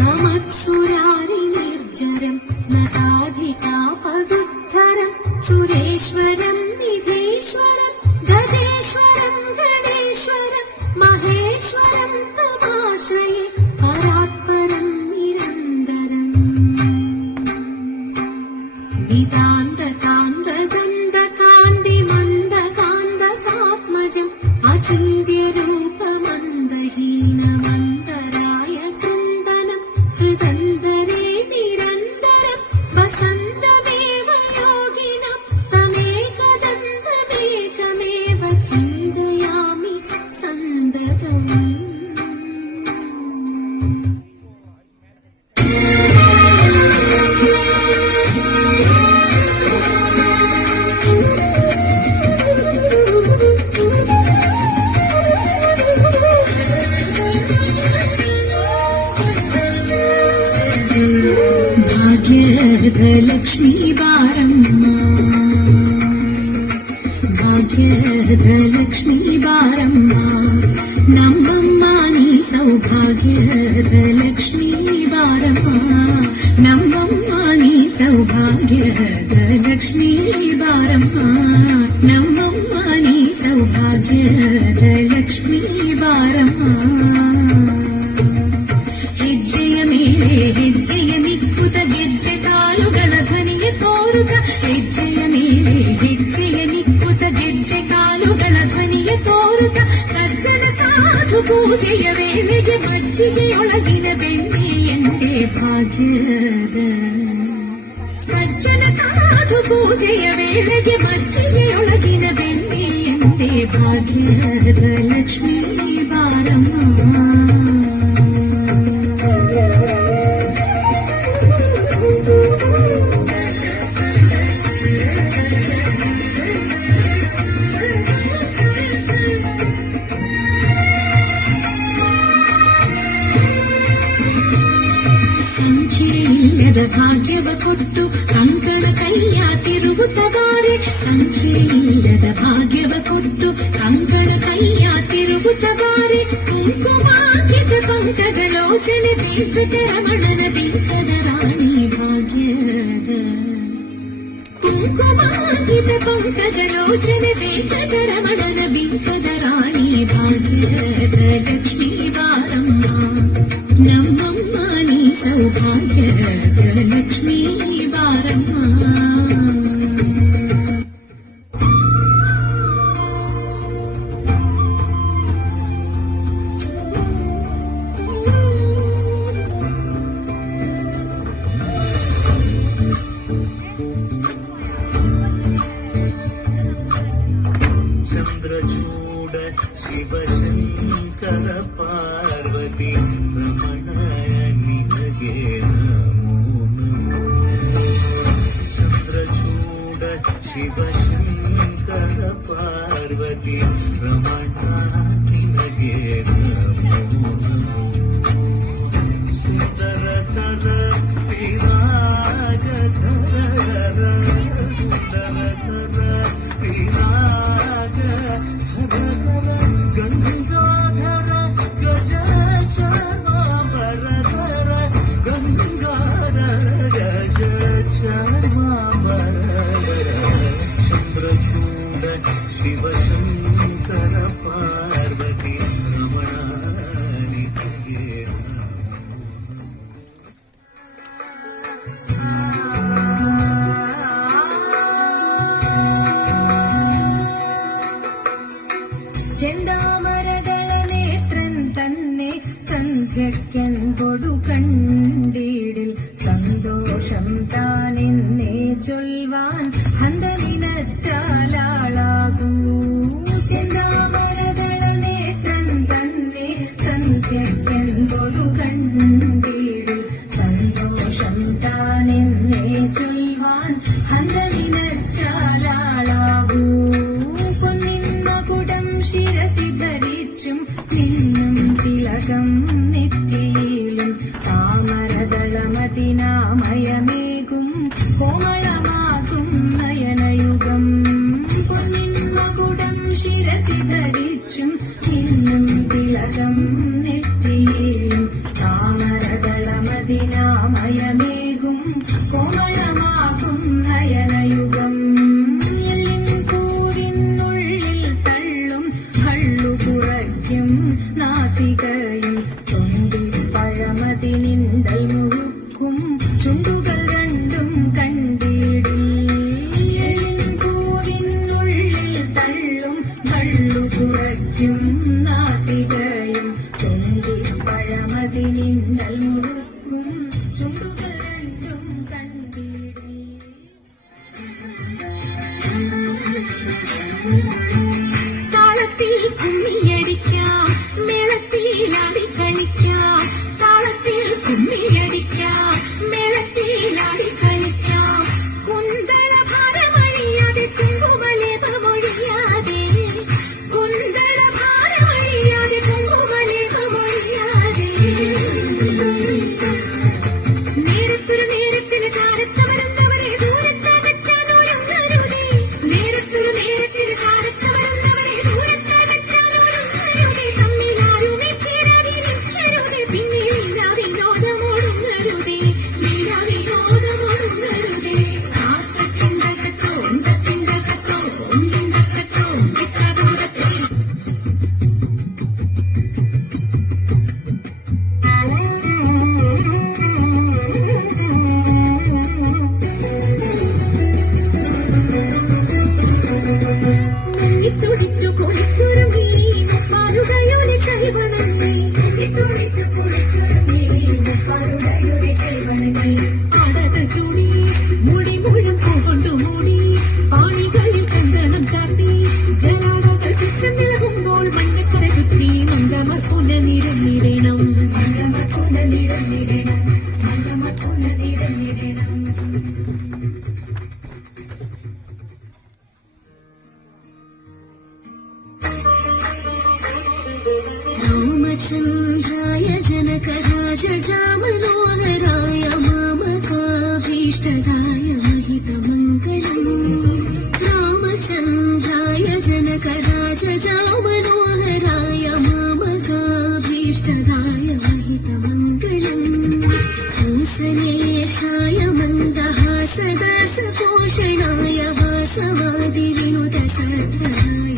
നമത്സുരാരി നിർജരം നടാധികാപദുദ്ധരം സുരേശ്വരം നിധീശ്വരം ഗജേശ്വരം ഗണേശ്വരം മഹേശ്വരം തമാശ്രയേ പരാത്പരം നിരന്തരം നിതാന്തകാന്തഗന്ധകാന്തി മന്ദകാന്തകാത്മജം അചിന്ത്യരൂപമന്ദഹീനമന്തരായ കൃന്ദനം ഹൃദന്തരേ നിരന്തരം വസന്തമേവ യോഗിനം തമേകദന്തമേകമേവ ചിന്തയാമി സന്തതം. ಭಾಗ್ಯದಲಕ್ಷ್ಮೀ ಬಾರಮ್ಮ ಭಾಗ್ಯದಲಕ್ಷ್ಮೀ ಬಾರಮ್ಮ ನಮ್ಮಮ್ಮ ನೀ ಸೌಭಾಗ್ಯದಲಕ್ಷ್ಮೀ ಬಾರಮ್ಮ ನಮ್ಮಮ್ಮ ನೀ ಸೌಭಾಗ್ಯದಲಕ್ಷ್ಮೀ ಬಾರಮ್ಮ ನಮ್ಮಮ್ಮ ನೀ ಸೌಭಾಗ್ಯದಲಕ್ಷ್ಮೀ ಬಾರಮ್ಮ. ಹೆಜ್ಜೆಯ ಮೇಲೆ ಹೆಜ್ಜೆಯ ನಿಕ್ಕುತ ಗೆಜ್ಜೆ ಕಾಲುಗಳ ಧ್ವನಿಯ ತೋರುತ ಹೆಜ್ಜೆಯ ಮೇಲೆ ಹೆಜ್ಜೆಯ ನಿಕ್ಕುತ ಗೆಜ್ಜೆ ಕಾಲುಗಳ ಧ್ವನಿಯ ತೋರುತ ಸಜ್ಜನ ಸಾಧು ಪೂಜೆಯ ವೇಳೆಗೆ ಮಜ್ಜಿಗೆಯೊಳಗಿನ ಬೆಣ್ಣೆಯಂತೆ ಭಾಗ್ಯದ ಸಜ್ಜನ ಸಾಧು ಪೂಜೆಯ ವೇಳೆಗೆ ಮಜ್ಜಿಗೆಯೊಳಗಿನ ಬೆಣ್ಣೆಯಂತೆ ಭಾಗ್ಯದ ಲಕ್ಷ್ಮೀ ಬಾರಮ್ಮ. ಸಂಖ್ಯೆಯಿಲ್ಲದ ಭಾಗ್ಯವ ಕೊಟ್ಟು ಕಂಕಣ ಕೈಯ ತಿರುಗುತ್ತ ಬಾರೆ ಸಂಖ್ಯೆಯಿಲ್ಲದ ಭಾಗ್ಯವ ಕೊಟ್ಟು ಕಂಕಣ ಕೈಯ ತಿರುಗುತ್ತ ಬಾರೆ ಕುಂಕುಮಾಂಕಿತ ಪಂಕಜ ಲೋಚನೆ ವೆಂಕಟರಮಣನ ಬಿಂಕದ ರಾಣಿ ಭಾಗ್ಯದ ಕುಂಕುಮಾಂಕಿತ ಪಂಕಜ ಲೋಚನೆ ವೆಂಕಟರಮಣನ ಬಿಂಕದ ರಾಣಿ ಭಾಗ್ಯದ ಲಕ್ಷ್ಮೀ ಬಾರಮ್ಮ ನಮ್ಮಮ್ಮ ನೀ ಸೌಭಾಗ್ಯದ ಲಕ್ಷ್ಮೀ ಬಾರಮ್ಮ. ಚಂದ್ರಚೂಡ ಶಿವಶಂಕರ ಪಾರ್ವತಿ ರಮಣ ನಿನಗೆ ನಮೋ ನಮೋ. ಚಂದ್ರಚೂಡ ಶಿವಶಂಕರ ಪಾರ್ವತಿ ರಮಣ ನಿನಗೆ ನಮೋ ನಮೋ. ಸುಂದರತರ ವಿರಾಗ ಧರ ಸುಂದರತರ ವಿರಾಗ ಧರ ಗಂಗಾಧರ ಗಜ ಚರ್ಮಾಂಬರಧರ ಗಂಗಾಧರ ಗಜ ಚರ್ಮಾಂಬರಧರ ಚಂದ್ರಚೂಡ ಶಿವಶಂಕರ ಪಾರ್ವತಿ ರಮಣ ನಿನಗೆ ചെന്താമരദള നേത്രൻ തന്നെ സന്ധ്യക്കെൻകൊടു കണ്ടീടിൽ സന്തോഷം താനെന്നെ ചൊൽവാൻ ഹന്ത നിനച്ചാലാളാകൂ. ചെന്താമരദള നേത്രൻ തന്നെ സന്ധ്യക്കെൻകൊടു കണ്ടീടിൽ സന്തോഷം താനെന്നെ ചൊൽവാൻ ഹന്ത നിനച്ചാലാളാകൂ. ശിരസി ധരിച്ചും നിന്നും തിലകം നെറ്റിയിലും താമരദളമതിനാമയമേകും കോമളമാകും നയനയുഗം. പൊന്നിൻ മകുടം ശിരസി ധരിച്ചും നിന്നും തിലകം നെറ്റിയിലും താമര രതിനാമയമേകും കോമളമാകും നയനയുഗം എല്ലിൻ പൂവിനുള്ളിൽ തള്ളും കള്ളു കുറയ്ക്കും നാസികയും ചുണ്ടിൽ പഴമതിനിണ്ടൽ മുഴുക്കും ചുണ്ടുകൾ രണ്ടും കണ്ടിടിൽ എല്ലിൻ പൂവിനുള്ളിൽ തള്ളും കള്ളു കുറയ്ക്കും നാസികയും ചുണ്ടിൽ പഴമതിനിണ്ടൽ മുഴുക്കും ചുണ്ടുകൾ രണ്ടും കണ്ടിടിൽ താളത്തിൽ കുമ്മിയടിക്കാം മേളത്തിൽ ആടിക്കളിക്കാം താളത്തിൽ കുമ്മിയടിക്കാം മേളത്തിൽ ആടിക്കളിക്കാം കുന്തള ഭാരമഴിയാതെ കുങ്കുമലേപമൊഴിയാതെ കുന്തള ഭാരമഴിയാതെ കുങ്കുമലേപമൊഴിയാതെ നേരത്തൊരു നേരത്തിന് ചാരത്തവരുന്നവരെ ദൂരത്തകറ്റാനൊരുങ്ങരുതേ നേരത്തൊരു നേരത്തിന് ചാരത്തവരുന്നവരെ ദൂരത്തകറ്റാനൊരുങ്ങരുതേ തമ്മിലാരുമേ ചേരാതെ നിൽക്കരുതേ പിന്നെ ലീലാവിനോദമൊടുങ്ങരുതേ ലീലാവിനോദമൊടുങ്ങരുതേ ആത്തത്തിണ്ടകത്തോ ഉണ്ടത്തിണ്ടകത്തോ ഉണ്ടിണ്ടകത്തോ ഉണ്ടിത്തകത്തേ മുങ്ങിത്തുടിച്ചു കുളിച്ചുരുങ്ങി മുപ്പാരുടയൊരു കൈവണങ്ങി മുങ്ങിത്തുടിച്ചു കുളിച്ചുരുങ്ങി മുപ്പാരുടയൊരു കൈവണങ്ങി ആടകൾ ചൂടി മുടി മുഴുവൻ പൂകൊണ്ടു മൂടി പാണികളിൽ കങ്കണം ചാർത്തി ജലാടകൾ ചുറ്റും നിലകുമ്പോൾ മഞ്ഞക്കര ചുറ്റി മങ്കമർക്കുല നിരന്നിടണം മങ്കമർക്കുല നിരന്നിടണം മങ്കമർക്കുല നിരന്നിടണം रामचन्द्राय जनकराजजामनोहराय मामकाभीष्टदाय महितमङ्गलम् रामचन्द्राय जनकराजजामनोहराय मामकाभीष्टदाय महितमङ्गलम् कौसलेशाय मन्दहासदासपोषणाय वासवादिविनुतसत्वराय